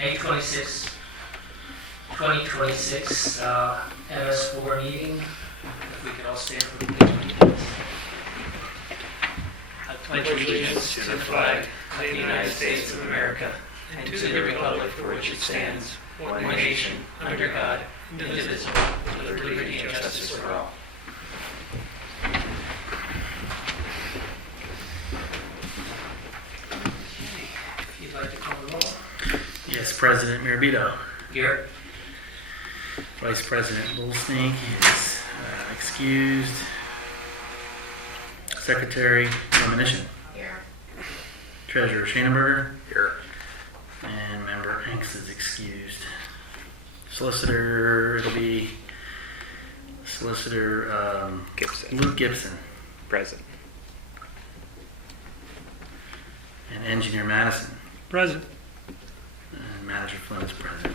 May 26, 2026 MS4 meeting. If we could all stand for the pledge. I pledge allegiance to the flag of the United States of America and to the republic for which it stands, one nation, under God, indivisible, with liberty and justice for all. If you'd like to call the roll. Yes, President Mirabito. Here. Vice President Bullsnake is excused. Secretary Premonition. Here. Treasurer Schanenberger. Here. And Member Hanks is excused. Solicitor, it'll be Solicitor Gibson. Luke Gibson. Present. And Engineer Madison. Present. And Manager Flynn is present.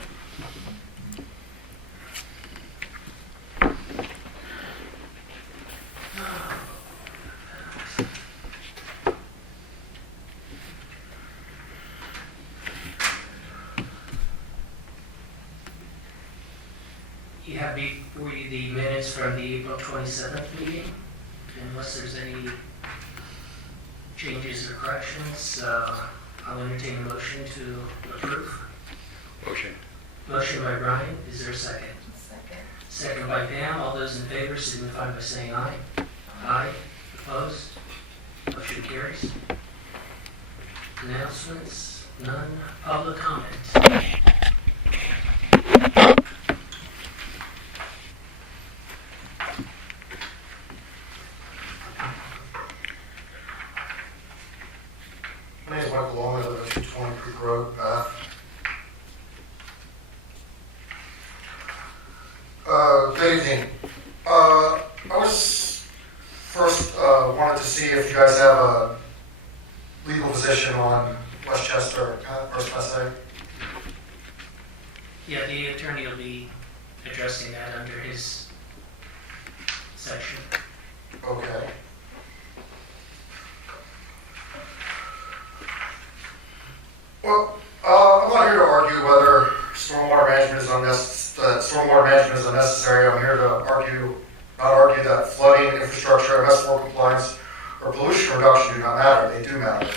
You have before you the minutes from the April 27th meeting. Unless there's any changes or corrections, I'll entertain a motion to approve. Motion. Motion by Brian. Is there a second? Second. Second by Pam. All those in favor signify by saying aye. Aye. Opposed? Motion carries. Announcements? None. Public comment? My name is Michael Long. I live at 220 Creek Road, Bath. Good evening. I was first wanted to see if you guys have a legal position on West Chester First PASSHE. Yeah, the attorney will be addressing that under his section. Okay. Well, I'm not here to argue whether stormwater management is unnecessary. I'm here to not argue that flooding, infrastructure, MS4 compliance, or pollution reduction do not matter. They do matter.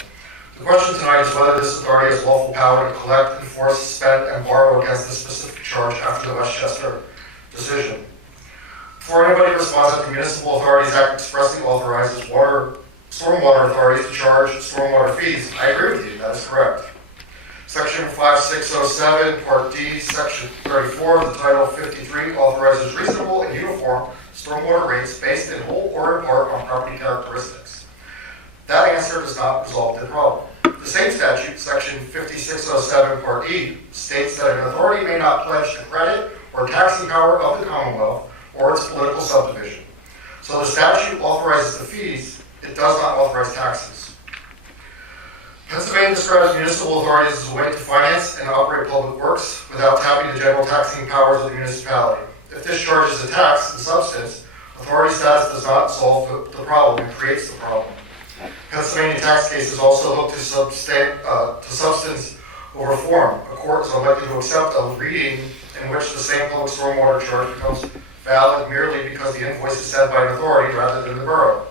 The question tonight is whether this authority has lawful power to collect, enforce, spend, and borrow against the specific charge after the West Chester decision. Before anybody responds, that the Municipal Authorities Act expressly authorizes stormwater authorities to charge stormwater fees. I agree with you. That is correct. Section 5607, Part D, Section 34 of the Title 53 authorizes reasonable and uniform stormwater rates based in whole or in part on property characteristics. That answer does not resolve the problem. The same statute, Section 5607, Part E, states that an authority may not pledge the credit or taxing power of the Commonwealth or its political subdivision. So the statute authorizes the fees, it does not authorize taxes. Pennsylvania describes municipal authorities as a way to finance and operate public works without tapping the general taxing powers of the municipality. If this charge is a tax in substance, authority status does not solve the problem, it creates the problem. Pennsylvania tax cases also look to substance over form. A court is unlikely to accept a reading in which the same public stormwater charge becomes valid merely because the invoice is sent by an authority rather than the borough.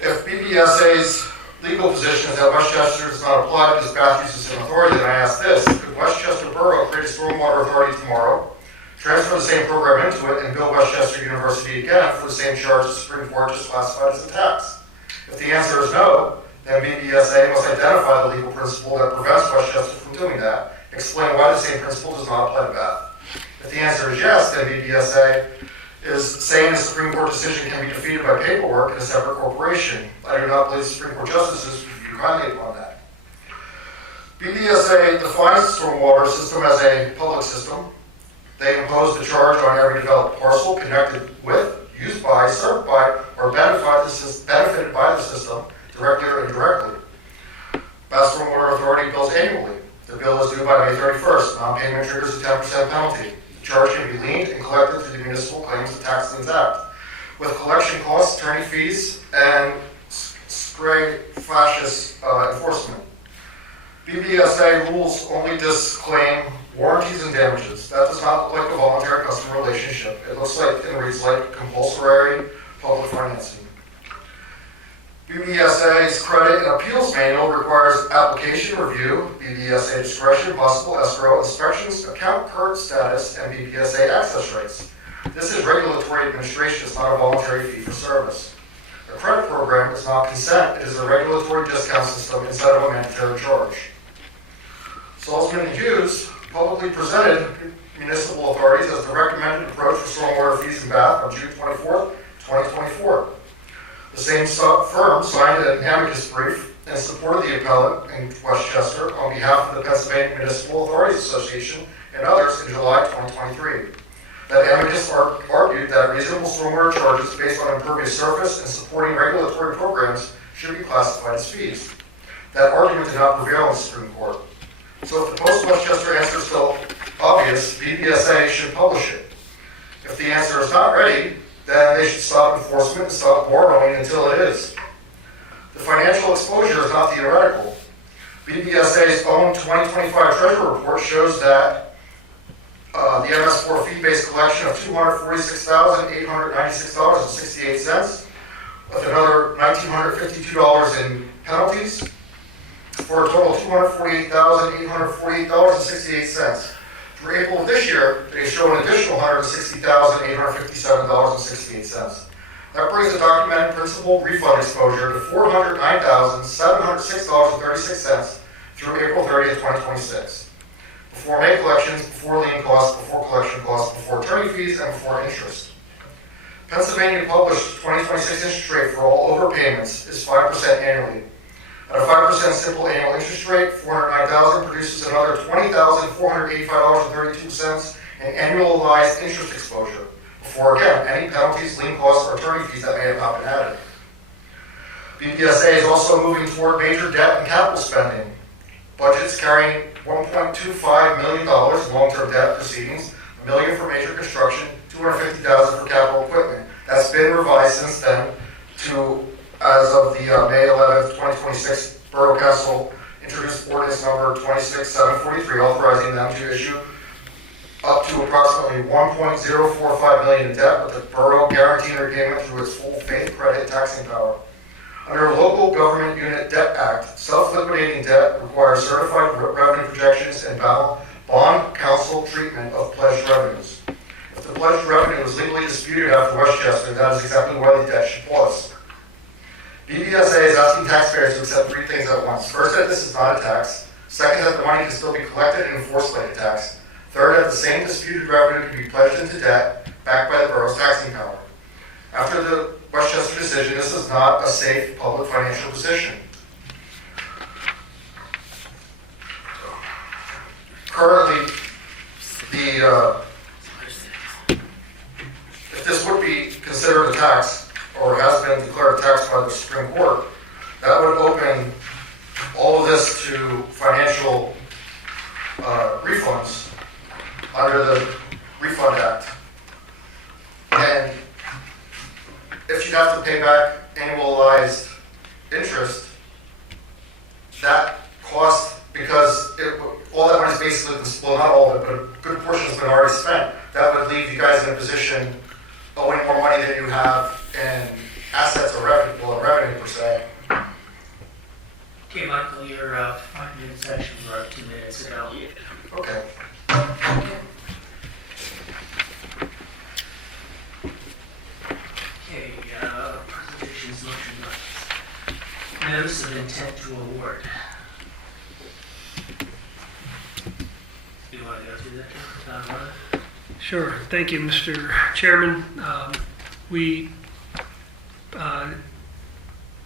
If BBSA's legal position is that West Chester does not apply because Bath uses an authority, then I ask this: could West Chester Borough create a stormwater authority tomorrow, transfer the same program into it, and bill West Chester University again for the same charge the Supreme Court just classified as a tax? If the answer is no, then BBSA must identify the legal principle that prevents West Chester from doing that, explain why the same principle does not apply to Bath. If the answer is yes, then BBSA is saying the Supreme Court decision can be defeated by paperwork in a separate corporation. I do not believe the Supreme Court justices would view kindly upon that. BBSA defines the stormwater system as a public system. They impose the charge on every developed parcel connected with, used by, served by, or benefited by the system, directly or indirectly. Bath Stormwater Authority bills annually. The bill is due by May 31st. Non-payment triggers a 10% penalty. The charge can be liened and collected through the Municipal Claims and Tax Liens Act, with collection costs, attorney fees, and fascist enforcement. BBSA rules only disclaim warranties and damages. That does not look like a voluntary customer relationship. It looks like and reads like compulsory public financing. BBSA's credit and appeals manual requires application review, BBSA discretion, possible escrow, inspections, account current status, and BBSA access rights. This is regulatory administration. It's not a voluntary fee for service. A credit program is not consent. It is a regulatory discount system instead of a mandatory charge. Salzman and Hughes publicly presented municipal authorities as the recommended approach for stormwater fees in Bath on June 24th, 2024. The same firm signed an amicus brief in support of the appellant in West Chester on behalf of the Pennsylvania Municipal Authorities Association and others in July 2023. That amicus argued that reasonable stormwater charges based on impervious surface and supporting regulatory programs should be classified as fees. That argument did not prevail in the Supreme Court. So if the post-West Chester answer is still obvious, BBSA should publish it. If the answer is not ready, then they should stop enforcement and stop borrowing until it is. The financial exposure is not theoretical. BBSA's own 2025 Treasury Report shows that the MS4 fee-based collection of $246,896.68 with another $1,952 in penalties for a total of $248,848.68. For April of this year, they show an additional $160,857.68. That brings the documented principal refund exposure to $409,706.36 through April 30th, 2026. Before May collections, before lien costs, before collection costs, before attorney fees, and before interest. Pennsylvania published 2026 interest rate for all overpayments is 5% annually. At a 5% simple annual interest rate, $409,000 produces another $20,485.32 in annualized interest exposure, before again any penalties, lien costs, or attorney fees that may have not been added. BBSA is also moving toward major debt and capital spending. Budgets carrying $1.25 million in long-term debt proceedings, $1 million for major construction, $250,000 for capital equipment. That's been revised since then to, as of the May 11th, 2026, Borough Council introduced ordinance number 26743, authorizing them to issue up to approximately $1.045 million in debt, with the borough guaranteeing repayment through its full faith, credit, and taxing power. Under a Local Government Unit Debt Act, self-liquidating debt requires certified revenue projections and bond counsel treatment of pledged revenues. If the pledged revenue is legally disputed after West Chester, that is exactly why the debt should pause. BBSA is asking taxpayers to accept three things at once. First, that this is not a tax. Second, that the money can still be collected and enforced like a tax. Third, that the same disputed revenue can be pledged into debt backed by the borough's taxing power. After the West Chester decision, this is not a safe public financial position. Currently, if this would be considered a tax, or has been declared a tax by the Supreme Court, that would open all of this to financial refunds under the Refund Act. And if you have to pay back annualized interest, that cost, because all that money is basically, well, not all of it, but a good portion has been already spent, that would leave you guys in a position owing more money than you have in assets or revenue, well, revenue per se. Okay, Michael, your 5-minute session was 2 minutes ago. Okay. Okay, presentations, motion notice. Notice of intent to award. Do you want to go through that, John? Sure. Thank you, Mr. Chairman. We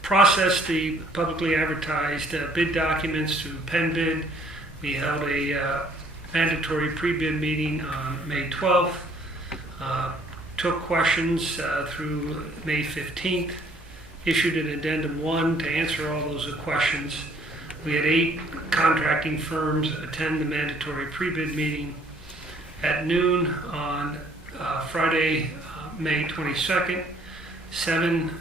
processed the publicly advertised bid documents through Penn Bid. We held a mandatory pre-bid meeting on May 12th, took questions through May 15th, issued an addendum 1 to answer all those questions. We had 8 contracting firms attend the mandatory pre-bid meeting. At noon on Friday, May 22nd, 7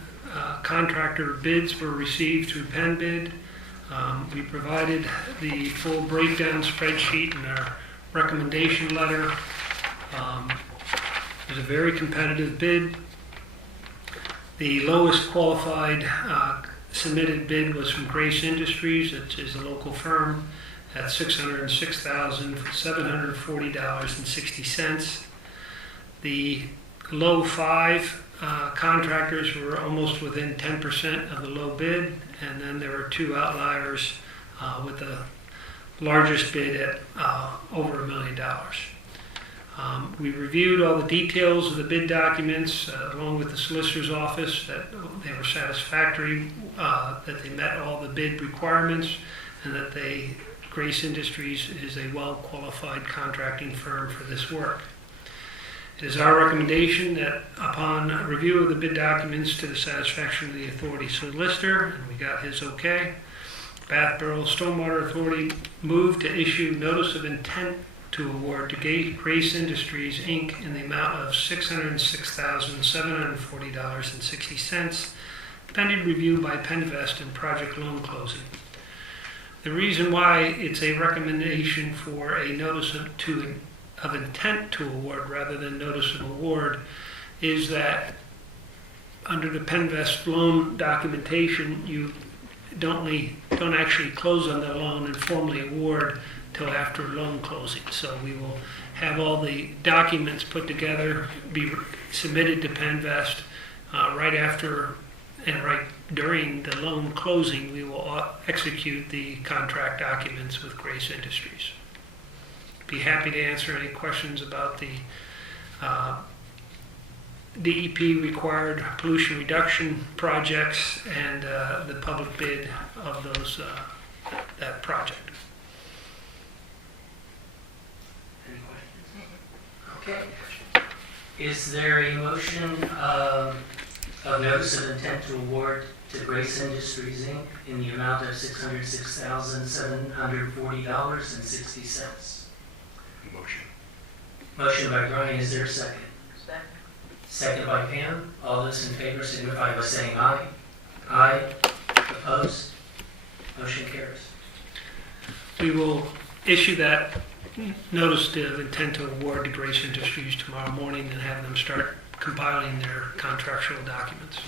contractor bids were received through Penn Bid. We provided the full breakdown spreadsheet in our recommendation letter. It was a very competitive bid. The lowest qualified submitted bid was from Gracie Industries, which is a local firm, at $606,740.60. The low five contractors were almost within 10% of the low bid, and then there were two outliers with the largest bid at over $1 million. We reviewed all the details of the bid documents along with the solicitor's office, that they were satisfactory, that they met all the bid requirements, and that Gracie Industries is a well-qualified contracting firm for this work. It is our recommendation that upon review of the bid documents to the satisfaction of the authority solicitor, and we got his okay, Bath Borough Stormwater Authority moved to issue notice of intent to award to Gracie Industries, Inc. in the amount of $606,740.60, pending review by Penvest and project loan closing. The reason why it's a recommendation for a notice of intent to award rather than notice of award is that under the Penvest loan documentation, you don't actually close on the loan and formally award till after loan closing. So we will have all the documents put together, be submitted to Penvest right after and right during the loan closing. We will execute the contract documents with Gracie Industries. Be happy to answer any questions about the DEP required pollution reduction projects and the public bid of those that project. Any questions? Okay. Is there a motion of notice of intent to award to Gracie Industries, Inc. in the amount of $606,740.60? Motion. Motion by Brian, is there a second? Second. Second by Pam. All those in favor signify by saying aye. Aye. Opposed? Motion carries. We will issue that notice of intent to award to Gracie Industries tomorrow morning and have them start compiling their contractual documents.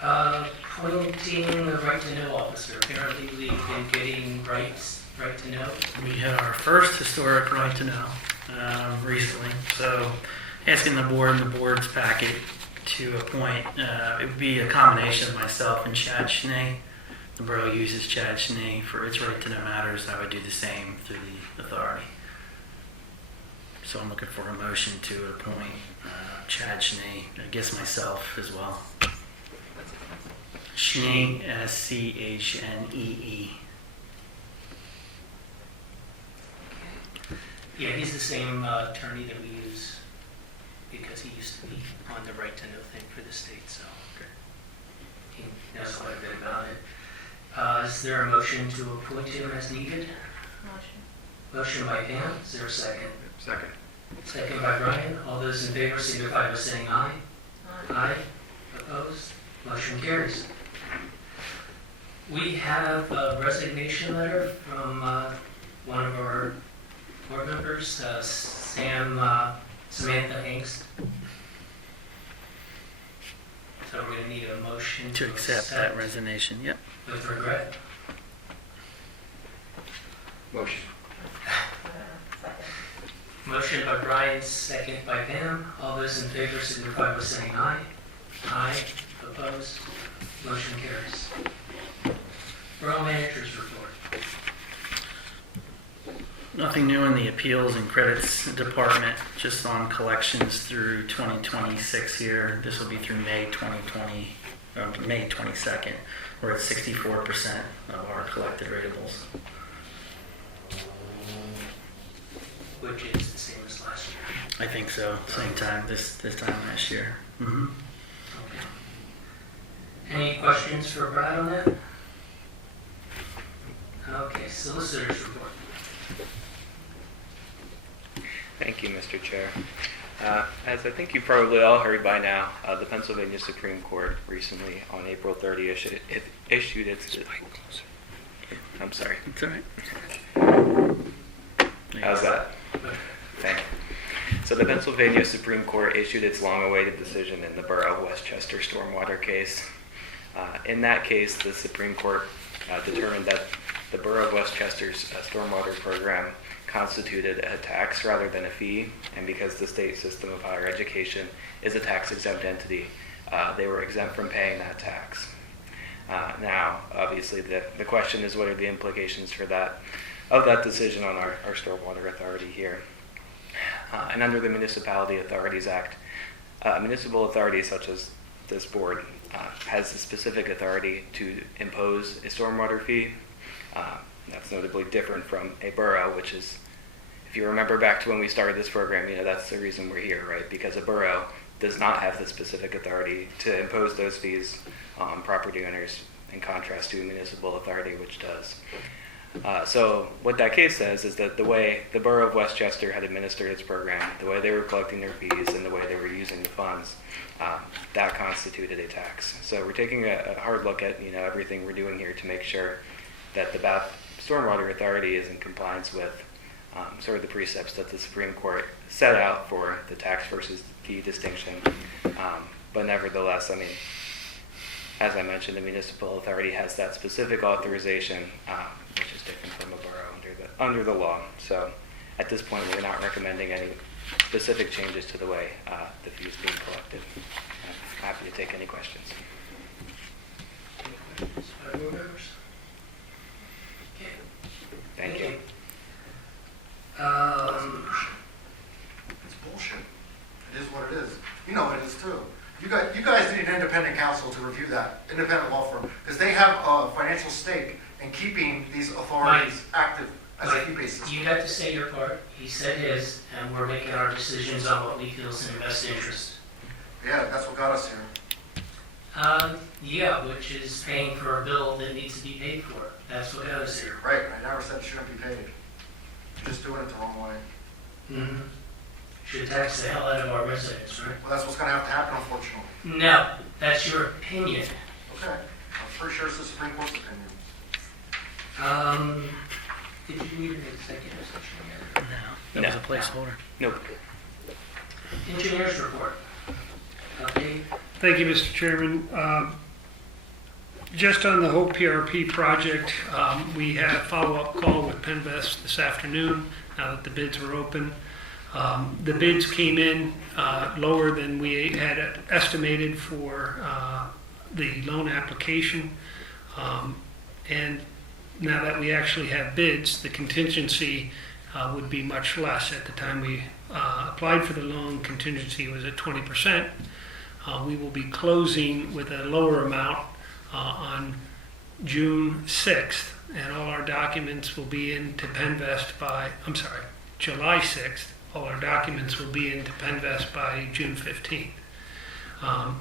Appointing the right to know officer. Apparently we've been getting right to know. We had our first historic right to know recently, so asking the board and the board's packet to appoint, it would be a combination of myself and Chad Schnee. The borough uses Chad Schnee for its right to know matters. I would do the same through the authority. So I'm looking for a motion to appoint Chad Schnee, I guess myself as well. Schnee, S-C-H-N-E-E. Yeah, he's the same attorney that we use because he used to be on the right to know thing for the state, so he knows quite a bit about it. Is there a motion to appoint him as needed? Motion by Pam, is there a second? Second. Second by Brian. All those in favor signify by saying aye. Aye. Opposed? Motion carries. We have a resignation letter from one of our board members, Samantha Angst. So we're going to need a motion To accept that resignation, yep. with regret. Motion. Motion by Brian, second by Pam. All those in favor signify by saying aye. Aye. Opposed? Motion carries. Borough Manager's report. Nothing new in the appeals and credits department, just on collections through 2026 here. This will be through May 22nd. We're at 64% of our collected ratables. Which is the same as last year. I think so. Same time this time last year. Mm-hmm. Okay. Any questions for Brad on that? Okay, solicitor's report. Thank you, Mr. Chair. As I think you've probably all heard by now, the Pennsylvania Supreme Court recently, on April 30th, issued its... I'm sorry. It's all right. How's that? Thank you. So the Pennsylvania Supreme Court issued its long-awaited decision in the Borough of West Chester stormwater case. In that case, the Supreme Court determined that the Borough of West Chester's stormwater program constituted a tax rather than a fee, and because the state system of higher education is a tax-exempt entity, they were exempt from paying that tax. Now, obviously, the question is what are the implications for that decision on our stormwater authority here. And under the Municipal Authorities Act, municipal authorities such as this board has a specific authority to impose a stormwater fee. That's notably different from a borough, which is, if you remember back to when we started this program, that's the reason we're here, right? Because a borough does not have the specific authority to impose those fees on property owners, in contrast to a municipal authority, which does. So what that case says is that the way the Borough of West Chester had administered its program, the way they were collecting their fees, and the way they were using the funds, that constituted a tax. So we're taking a hard look at everything we're doing here to make sure that the Bath Stormwater Authority is in compliance with sort of the precepts that the Supreme Court set out for the tax versus fee distinction. But nevertheless, as I mentioned, the municipal authority has that specific authorization, which is different from a borough under the law. So at this point, we're not recommending any specific changes to the way the fee is being collected. I'm happy to take any questions. Board members? Okay. Thank you. It's bullshit. It is what it is. You know it is too. You guys need an independent counsel to review that, independent law firm, because they have a financial stake in keeping these authorities active as a fee-based system. You have to say your part. He said his, and we're making our decisions on what we feel is in the best interest. Yeah, that's what got us here. Yeah, which is paying for a bill that needs to be paid for. That's what got us here. Right, I never said it shouldn't be paid. You're just doing it the wrong way. Mm-hmm. Should tax the hell out of our residents, right? Well, that's what's going to have to happen, unfortunately. No, that's your opinion. Okay, I'm pretty sure it's the Supreme Court's opinion. Did you need an executive session? No, that was a placeholder. Nope. Engineers report. Okay. Thank you, Mr. Chairman. Just on the whole PRP project, we had a follow-up call with Penvest this afternoon, now that the bids were open. The bids came in lower than we had estimated for the loan application. And now that we actually have bids, the contingency would be much less. At the time we applied for the loan, contingency was at 20%. We will be closing with a lower amount on June 6th, and all our documents will be into Penvest by, July 6th. All our documents will be into Penvest by June 15th.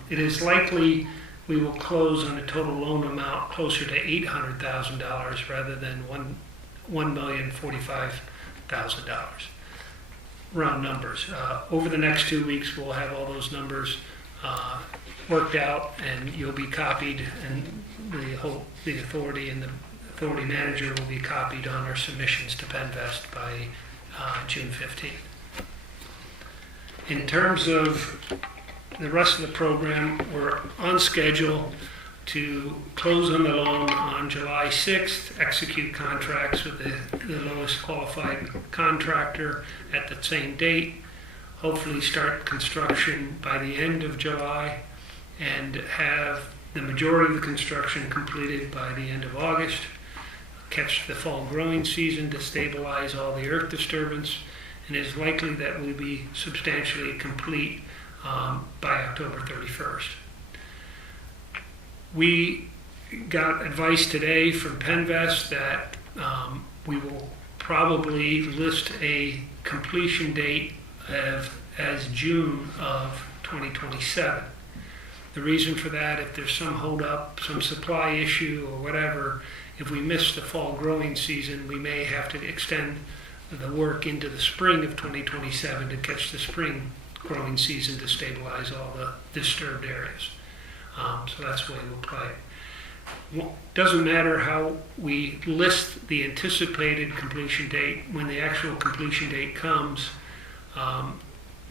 It is likely we will close on a total loan amount closer to $800,000 rather than $1,045,000. Round numbers. Over the next 2 weeks, we'll have all those numbers worked out, and you'll be copied, and the authority and the authority manager will be copied on our submissions to Penvest by June 15th. In terms of the rest of the program, we're on schedule to close on the loan on July 6th, execute contracts with the lowest qualified contractor at the same date, hopefully start construction by the end of July, and have the majority of the construction completed by the end of August, catch the fall growing season to stabilize all the earth disturbance, and it is likely that we'll be substantially complete by October 31st. We got advice today from Penvest that we will probably list a completion date as June of 2027. The reason for that, if there's some holdup, some supply issue or whatever, if we miss the fall growing season, we may have to extend the work into the spring of 2027 to catch the spring growing season to stabilize all the disturbed areas. So that's the way we'll play it. Doesn't matter how we list the anticipated completion date, when the actual completion date comes,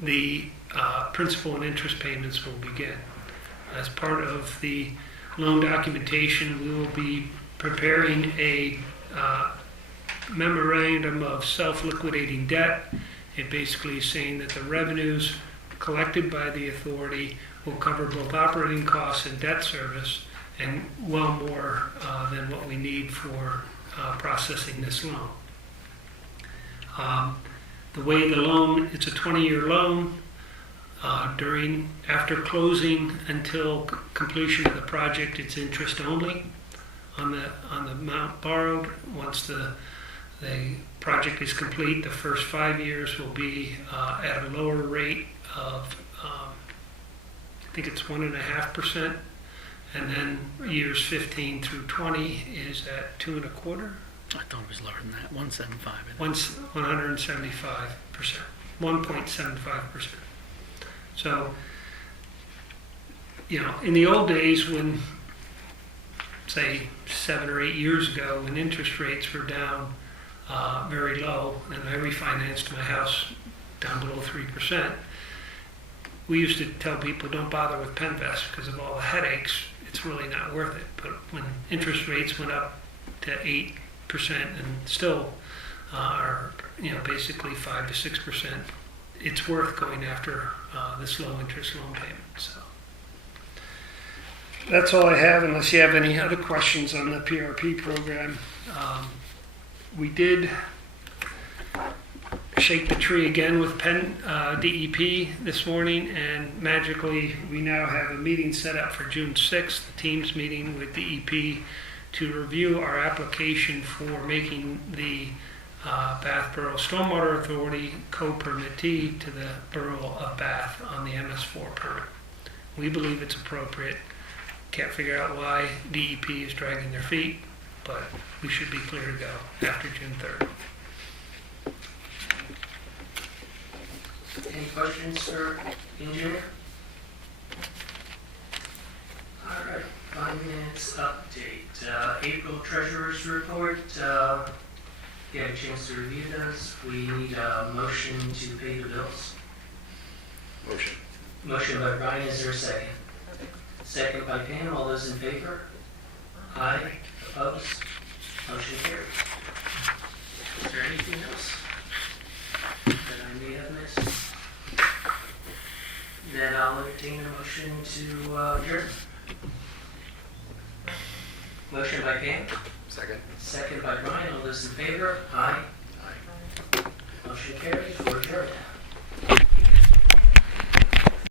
the principal and interest payments will begin. As part of the loan documentation, we will be preparing a memorandum of self-liquidating debt. It basically is saying that the revenues collected by the authority will cover both operating costs and debt service, and well more than what we need for processing this loan. The way the loan, it's a 20-year loan. After closing until completion of the project, it's interest only on the amount borrowed. Once the project is complete, the first 5 years will be at a lower rate of, I think it's 1.5%, and then years 15 through 20 is at 2.25%. I thought it was lower than that, 175. 175%, 1.75%. So, in the old days when, say, 7 or 8 years ago, when interest rates were down very low, and I refinanced my house down below 3%, we used to tell people, don't bother with Penvest because of all the headaches. It's really not worth it. But when interest rates went up to 8% and still are, basically 5 to 6%, it's worth going after this low interest loan payment. So that's all I have, unless you have any other questions on the PRP program. We did shake the tree again with DEP this morning, and magically we now have a meeting set up for June 6th, the Teams meeting with DEP to review our application for making the Bath Borough Stormwater Authority co-permittee to the Borough of Bath on the MS4 permit. We believe it's appropriate. Can't figure out why DEP is dragging their feet, but we should be clear to go after June 3rd. Any questions for the engineer? All right, finance update. April treasurer's report. You had a chance to review those. We need a motion to pay the bills. Motion. Motion by Brian, is there a second? Second by Pam, all those in favor? Aye. Opposed? Motion carries. Is there anything else that I may have missed? Then I'll entertain a motion to adjourn. Motion by Pam. Second. Second by Brian. All those in favor? Aye. Motion carries. We're adjourned.